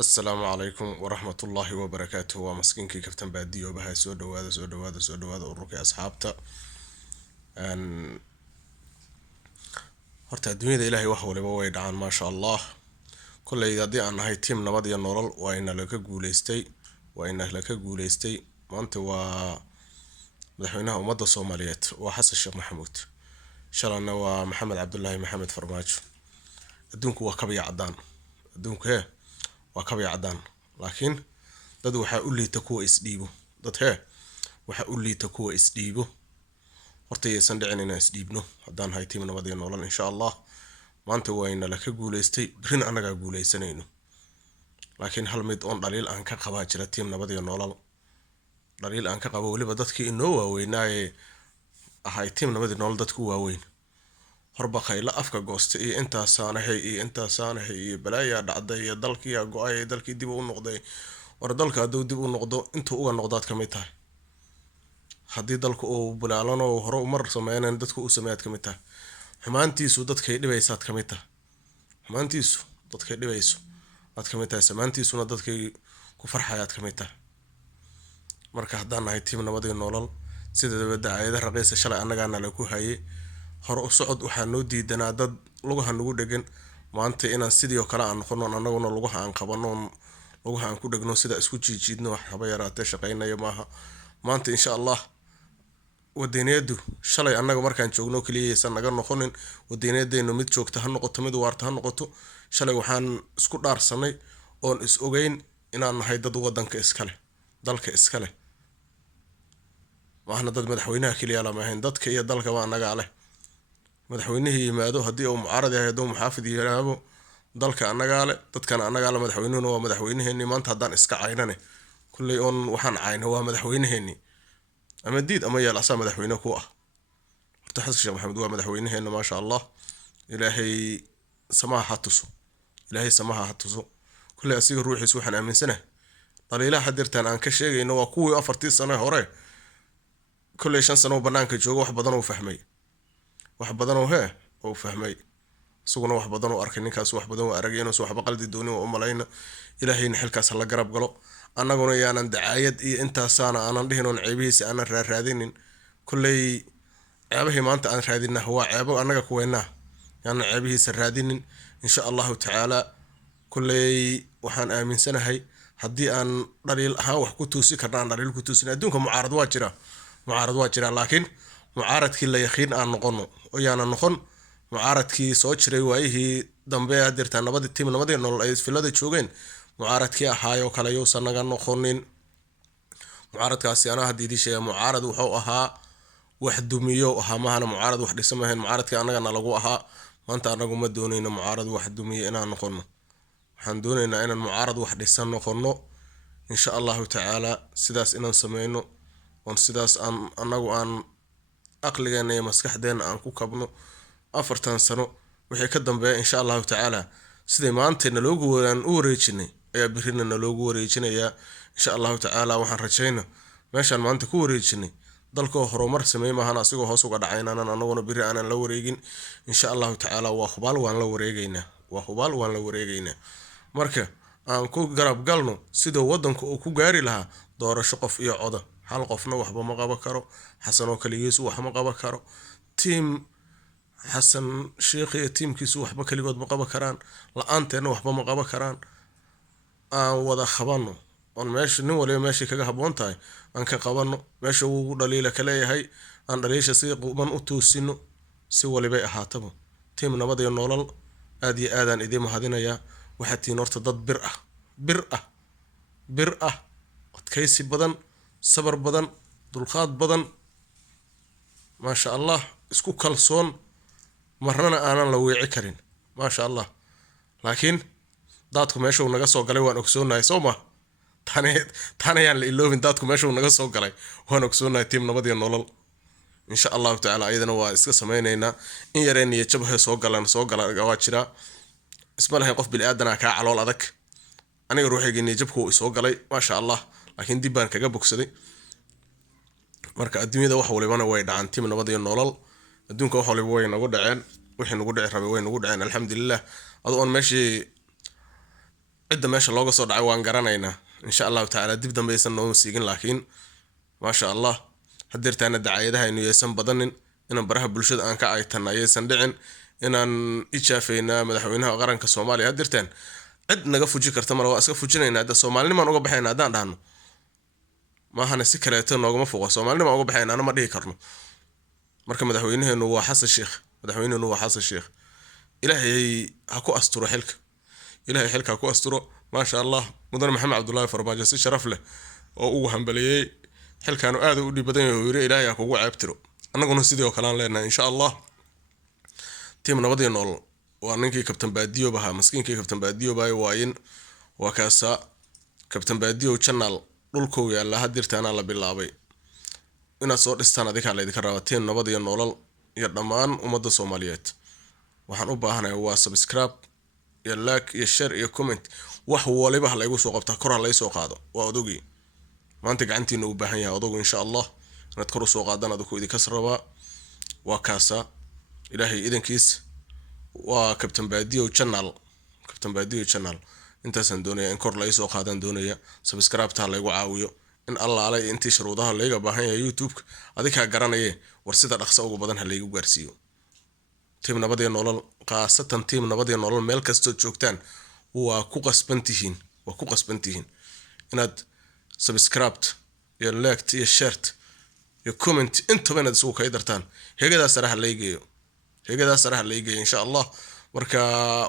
السلام عليكم ورحمة الله وبركاته ومسكينكي كفتن باديو بها سو دواada ururka asxaabta horta adduunyada ilaahay wax waliba way dhacaan maasha Allah kullay hadii aan nahay team nabad iyo nolol wayna la ka guuleystay maanta waa madaxweynaha ummadda Soomaaliyeed waa Xasan Sheekh Maxamuud shalana waa Maxamed Cabdullaahi Maxamed Farmaajo adduunku waa kabiya cadaan waa kabiya cadaan laakiin dad waxa u liita kuwa isdhiibo waxa u liita kuwa isdhiibo horta aysan dhicin inaan isdhiibno haddaan hay team nabad iyo nolol insha Allah maanta wayna la ka guuleystay birin anaga guuleysanayno laakiin hal mid on dhaliil aan ka qabaa jira team nabad iyo nolol dhaliil aan ka qabo waliba dadkii inoo waaweynaaye ahay team nabad iyo nolol dadku waaweyn horba khayla afka goosta iyo intaasaanahay iyo balaaya dhacday iyo dalkii go'ay dalkii dib u noqday war dalka haduu dib u noqdo intuu uga noqdaad kamid tahay hadii dalku uu bulaalano hore u mar sameeyeen dadku u sameeyad kamid tahay xumaantiisu dadkay dhibaysaad kamid tahay samaantiisuna dadkay ku farxayaad kamid tahay marka haddaan nahay team nabad iyo nolol sida dabada ayada raqiisa shalay annagaana la ku hayay hore u socod waxaa noo diidanaa dad lugaha nagu dhagan maanta inaan sidoo kale aan noqono annaguna lugaha aan qabano lugaha aan ku dhagno sida isku jiidno waxba yaraatay shaqeynaya maaha maanta insha Allah wadeeneedu shalay annaga markaan joogno kaliyeeysan naga noqonin wadeeneedeenu mid joogta ha noqoto mid waarta ha noqoto shalay waxaan isku dhaarsanay oon is ogeyn inaan nahay dad wadanka iskale dalka iskale waxna dad madaxweynaha kaliya la maahayn dadka iyo dalka waa naga leh madaxweynaha yimaado hadii uu mucaarad yahay haduu muxaafid yahay dalka anaga leh dadkana anaga leh madaxweynuhuna waa madaxweynaheeni maanta hadaan iska caynane kullay on waxaan cayna waa madaxweynaheeni ama diid ama yeel asaa madaxweyne ku ah horta Xasan Sheekh Maxamuud waa madaxweynaheena ma sha Allah ilaahay samaha tuso kullay asiga ruuxiisu waxaan aaminsanahay dhaliilaha hadirtaan aan ka sheegayno waa kuwii 4 sano hore kullay 5 sano banaanka joogo wax badan oo fahmay suguna wax badan oo arkay ninkaas wax badan oo aragay inuu waxba qaldi doonin oo malayna ilaahayna xilkaas la garab galo annaguna yaanan dacaayad iyo intaasaana aanan dhihin oo ceebihiisa aanan raadinin kullay ceebahay maanta aan raadinaa waa ceebo annaga kuweena yaanan ceebihiisa raadinin insha Allah ta'ala kullay waxaan aaminsanahay hadii aan dhaliil ahaan wax ku toosi karnaan dhaliil ku toosin adduunka mucaarad waa jira laakiin mucaaradkii la yaqiin aan noqono oo yaana noqon mucaaradkii soo jiray waayihii dambe hadirta nabad team nabad iyo nolol ay filada joogeen mucaaradkii ahaayo kale yoo sanaga noqonin mucaaradkaasi ana hadii sheey mucaarad wuxuu ahaa wax dumiyo mahana mucaarad wax dhismayn mucaaradkii anaga lagu ahaa maanta anagu ma doonayno mucaarad wax dumiyo inaan noqono waxaan doonaynaa inaan mucaarad wax dhisan noqono insha Allah ta'ala sidaas inaan sameeyno oo sidaas anagu aan aqligeena iyo maskaxdeena aan ku kabno 4 sano wixii ka dambeeyay insha Allah ta'ala sidee maanta loogu wareejinay ayaa birina loogu wareejinayaa insha Allah ta'ala waxaan rajaynaa meeshan maanta ku wareejinay dalka horumar sameey maahan asigoo hoos uga dhacaynaan anaguna biri aanan la wareegin insha Allah ta'ala waa hubaal waan la wareegaynaa marka aan ku garab galno sidoo wadanku uu ku gaari lahaa doorasho qof iyo cod hal qofna waxba ma qaban karo xasan oo kaligiisu wax ma qaban karo team xasan sheekh iyo teamkiisu waxba kaligood ma qaban karaan la'aanteena waxba ma qaban karaan aan wada qabano on meesha nin waliba meesha kaga haboon tahay aan ka qabano meesha uu dhaliila kale yahay aan dhaliisha si quban u toosino si waliba ahaataba team nabad iyo nolol aad iyo aadaan idin mahadinaya waxa tiin horta dad bir ah adkaysi badan sabar badan dulqaad badan ma sha Allah isku kalsoon marna aanan la weeci karin ma sha Allah laakiin dadku meesha uu naga soo galay waan ogsoonahay Sooma tanayaan la iloobin dadku meesha uu naga soo galay waan ogsoonahay team nabad iyo nolol insha Allah ta'ala ayadana waa iska sameeynayna in yareen iyo jabha soo galan waa jira isma lahayn qof bil aadana ka calool adag aniga ruuxayga jabku uu soo galay ma sha Allah laakiin dib baan kaga bogsaday marka adduunyada wax walibana way dhacaan team nabad iyo nolol adduunka wax waliba way nagu dhaceen wixii nagu dhici rabay way nagu dhaceen alxamdulillah adoo meeshii cidda meesha looga soo dhacay waan garanaynaa insha allahu tacaala dib dambaysan nooma siigin laakiin maasha allah hadeertaana dacaayadaha aynu yeesan badanin inaan baraha bulshada aan ka aytan ayaysan dhicin inaan ijaafeynaa madaxweynaha qaranka Soomaaliya hadeertaan cid naga fuji karta mar waa iska fujinaynaa hadda Soomaalinimaan uga baxayna hadaan dhahno maahana si kaleeto noogama foqo Soomaalinimaan uga baxayna ana ma dhihi karno marka madaxweynaheenu waa Xasan Sheekh ilaahay ha ku asturo xilka ilaahay xilka ha ku asturo maasha allah mudan maxamed cabdullaahi farmaajo si sharaf leh oo ugu hambaliyay xilkaanu aad u dhib badan yahay ilaahay ha kugu ceebtiro annaguna sidoo kale aan leenahay insha allah team nabadii nool waa ninkii kabtan baadiyo baha maskiinkii kabtan baadiyo baa waayin waa kaasa kabtan baadiyo channel dhulkooda yaala hadirtaana la bilaabay inaad soo dhistaan adika la idinka rabaa team nabadii noolal iyo dhammaan ummadda Soomaaliyeed waxaan u baahanahay waa subscribe iyo like iyo share iyo comment wax waliba la igu soo qabta kor la soo qaado waa odogi maanta gacantiina u baahan yahay odogu insha Allah inaad kor soo qaadaan adku idinka saraba waa kaasa ilaahay idankiis waa kabtan baadiyo channel intaasan doonaya in kor la soo qaadan doonaya subscribe ta la igu caawiyo in Allah alay intii shuruudaha la iga baahan yahay YouTube adika garanayay war sida dhaqso ugu badan ha la igu gaarsiiyo team nabadii nolol qaasatan team nabadii nolol meel kasto joogtaan waa ku qasbantihiin inaad subscribe iyo like iyo share iyo comment inta inaad soo kaydartaan heegada saraha la igeeyo insha Allah marka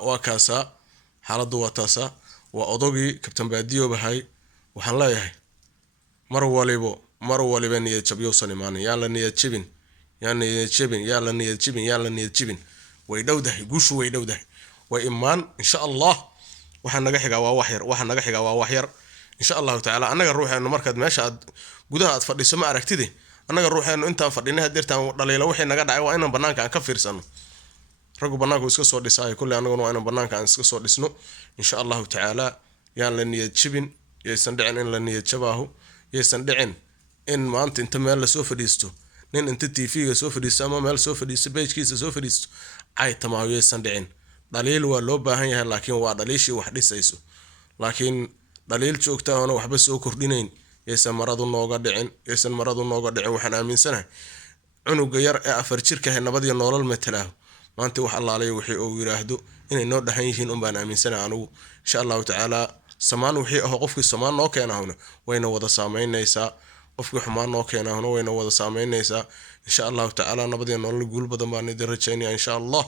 waa kaasa xaaladdu waa taasa waa odogi kabtan baadiyo bahay waxaan leeyahay mar waliba niyad jabyo sanimaan yaa la niyad jabin way dhowdahay guushu way dhowdahay way imaan insha Allah waxaan naga xigaa waa wax yar insha Allah taala anaga ruuxeenu markaad meesha aad gudaha aad fadhiso ma aragtide anaga ruuxeenu intaan fadhinay hadeertaan dhaliilo wixii naga dhacay waa inaan banaanka aan ka fiirsano ragu banaanka iska soo dhisay kulli anaguna waa inaan banaanka aan iska soo dhisno insha Allah taala yaan la niyad jabin yeesan dhicin in la niyad jabaahu yeesan dhicin in maanta inta meel la soo fadhiisto nin inta TV-ga soo fadhiisto ama meel soo fadhiisto page-kiisa soo fadhiisto ay tamaayeesan dhicin dhaliil waa loo baahan yahay laakiin waa dhaliishii wax dhisayso laakiin dhaliil joogta oo waxba soo kordhinayn yeesan maradu nooga dhicin waxaan aaminsanahay cunuga yar ee 4 jirka ah nabadii nolol metelaa maanta wax Allaalay wixii uu yiraahdo inay noo dhahan yihiin baan aaminsanahay anigu insha Allah taala samaan wixii qofkii samaan noo keenahuna wayna wada saameynaysaa qofkii xumaan noo keenahuna wayna wada saameynaysaa insha Allah taala nabadii nolol guul badan baan idin rajaynaa insha Allah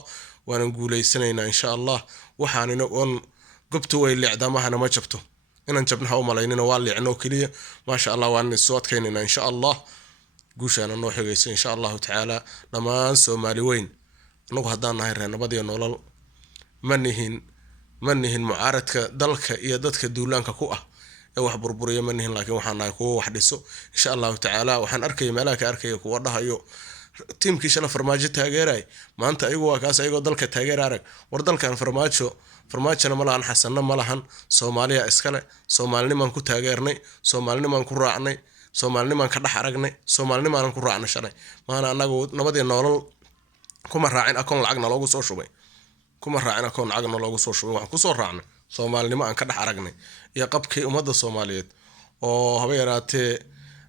waan guuleysanaynaa insha Allah waxaanina on gobto way leecdamahana ma jabto inaan jabnaha u malaynina waa leecno kaliya ma sha Allah waan soo adkaynayna insha Allah guushaana noo xigayso insha Allah taala dhamaan Soomaali weyn anagu hadaan nahay nabadii nolol manihin mucaaradka dalka iyo dadka duulaanka ku ah ee wax burburiya manihin laakiin waxaan nahay kuwa wax dhiso insha Allah taala waxaan arkay meelaha ka arkay kuwa dhahayo teamkii shala farmaajo taageeray maanta ayagu waa kaas ayagoo dalka taageer arag war dalkan farmaajona malahan xasanna malahan Soomaaliya iskale Soomaalinimaan ku taageernay Soomaalinimaan ku raacnay Soomaalinimaan ka dhax aragnay Soomaalinimaan ku raacnay shalay maana anagu nabadii nolol kuma raacin akoon lacagna loogu soo shubay waxaan ku soo raacnay Soomaalinimo aan ka dhax aragnay iyo qabkii ummadda Soomaaliyeed oo haba yaraatee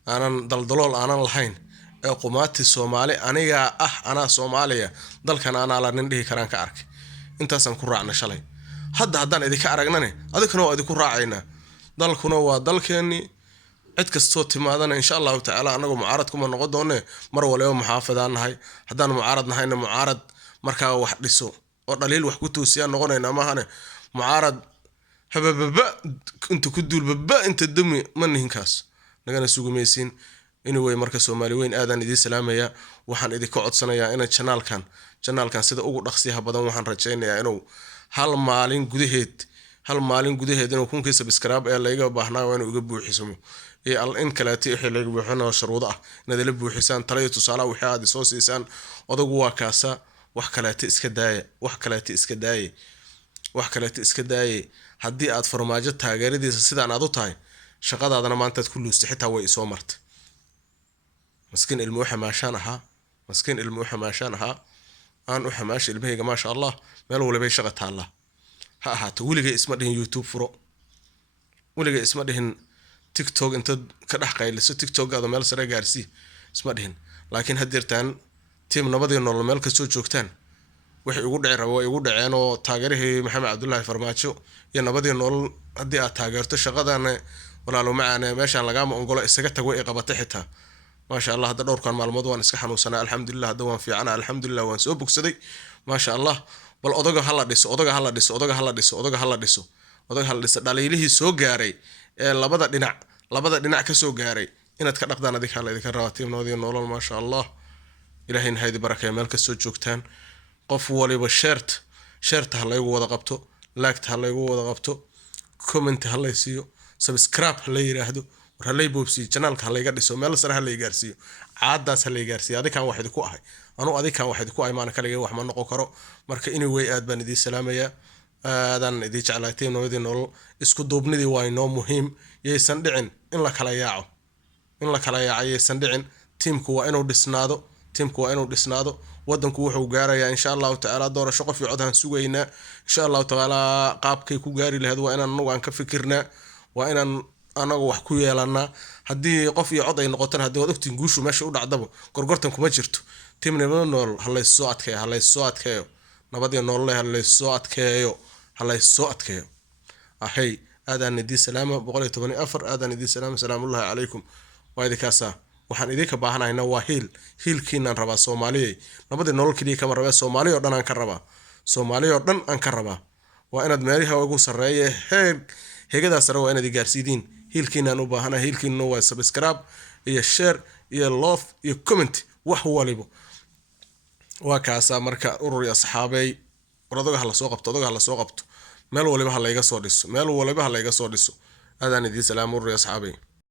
aanan daldalool aanan lahayn ee qumaati Soomaali aniga ana Soomaaliya dalkan ana la dhihi karaan ka arkay intaasan ku raacnay shalay haddaan idinka aragnane adikuna waa idinku raacayna dalkuna waa dalkeeni cid kasto timaadana insha Allah taala anagu mucaarad kuma noqon doonee mar waliba muxaafadaan nahay haddaan mucaarad nahayna mucaarad markaa wax dhiso oo dhaliil wax ku toosiyaan noqonayna maahane mucaarad hababa inta ku duulbaba inta dami manihinkaas nagana sugumaysiin anyway marka Soomaali weyn aadan idin salaamaya waxaan idin ka codsanayaa in channelkan sida ugu dhaqsiyaha badan waxaan rajaynayaa inuu hal maalin gudaheed inuu kunka subscribe ee la iga baahnaa inuu iga buuxismo ee in kaleetii wixii la iga buuxinayo shuruudo ah inaad la buuxisaan talayo tusaale wixii aad soo siisaan odagu waa kaasa wax kaleetii iska daayay haddii aad farmaajo taageeradiisa sidaan aad u tahay shaqadaadana maanta aad ku luustay xitaa way soo martay مسكين ilmo xamaashan aha aan u xamaash ilmahayga ma sha Allah meel waliba shaqo taala ha ahaato wiliga isma dhihin YouTube furo weliga isma dhihin tiktok intaad ka dhex qayliso tiktokaada meel sare gaarsii isma dhihin. laakiin haddeertaan tiim nabadii nolol meel kastoo joogtaan wixii ugu dhici raba way igu dhaceen oo taageerihii maxamed cabdullaahi farmaajo iyo nabadii nolol haddii aad taageerto shaqadana walaalo macaane meeshaan lagaama ongolo isaga tago ay qabatay xitaa maasha allah. hadda dhowrkan maalmood waan iska xanuunsanaa alxamdulilah, hadda waan fiicana alxamdulilah, waan soo bogsaday maasha allah. bal odaga hala dhiso, odaga hala dhiso, odaga hala dhiso, odaga hala dhiso, odaga hala dhiso. dhaliilihii soo gaaray ee labada dhinac ka soo gaaray inaad ka dhaqdaan adig hala idinka rabaa tiim nabadii nolol maasha allah. ilaahayna haydi barakaya meel kastoo joogtaan. qof waliba sheerta ha laygu wada qabto, laagta ha laygu wada qabto, comment ha lay siiyo, subscribe ha la yiraahdo, war ha lay boobsiyo, janaalka ha layga dhiso, meel sare ha lay gaarsiiyo, caadaas ha lay gaarsiiyo. adikaan wax idinku ahay adikaan wax idinku ahay maana kaliya wax ma noqon karo. marka anyway aad baan idiin salaamayaa, aadaan idiin jeclahay tiim nabadii nolol. isku duubnidii waa inoo muhiim, yaysan dhicin in la kala yaaco yaysan dhicin. tiimku waa inuu dhisnaado, wadanku wuxuu gaarayaa insha allahu tacaala doorasho qof iyo cod aan sugaynaa insha allahu tacaala. qaabkay ku gaari lahayd waa inaan anagu aan ka fikirnaa, waa inaan anagu wax ku yeelanaa. haddii qof iyo cod ay noqotaan haddii waad ogtiin guushu meesha u dhacdaba gorgortan kuma jirto. tiim nabadii nolol ha laysoo adkeeyo, nabadii nolol ha laysoo adkeeyo. ahey aadaan idiin salaama 114 aadaan idiin salaama. salaamullahi calaykum. waa idinkaasa waxaan idinka baahanayna waa hiilkiinaan rabaa soomaaliyey. nabadii nolol keliya kama rabee soomaaliyoo dhan aan ka rabaa. waa inaad meelaha ugu sarreeya heegadaa sare waa inaad gaarsiidiin. hiilkiinaan u baahana, hiilkiinna waa subscribe iyo share iyo love iyo comment wax waliba waa kaasa. marka urur iyo asxaabey war odaga hala soo qabto, meel waliba ha layga soo dhiso, aadaan idiin salaam urur iyo asxaabey.